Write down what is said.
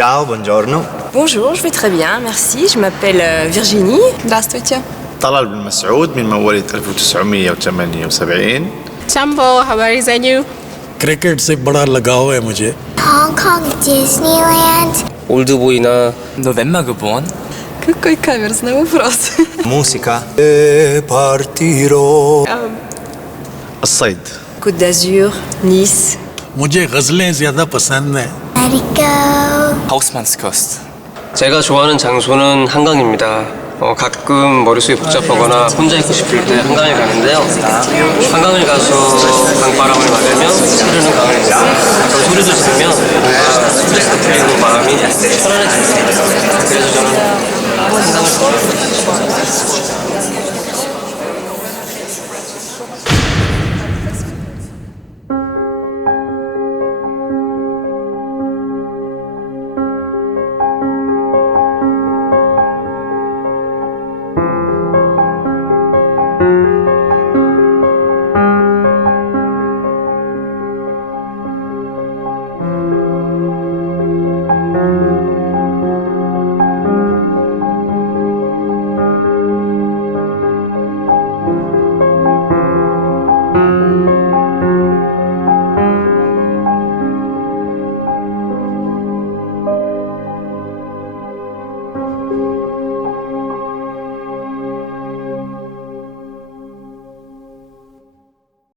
Ciao, buongiorno. Bonjour, je vais très bien, merci. Je m'appelle Virginie. Здравствуйте. طلال بن مسعود من مواليد 1978. Jumbo, how are you? Cricket से बड़ा लगाव है मुझे। Hong Kong Disneyland. 올드보이나 너 넷마그본? Какой каверзный вопрос. Musica. पार्टीरो الصيد. Côte d'Azur, Nice. मुझे गजलें ज्यादा पसंद हैं। Let it go. 하우스만스 커스트. 제가 좋아하는 장소는 한강입니다. 가끔 머릿속이 복잡하거나 혼자 있고 싶을 때 한강에 가는데요. 한강을 가서 강바람을 맞으며 흐르는 강을 보고 가끔 소리도 들으면 뭔가 스트레스가 풀리고 마음이 편안해집니다.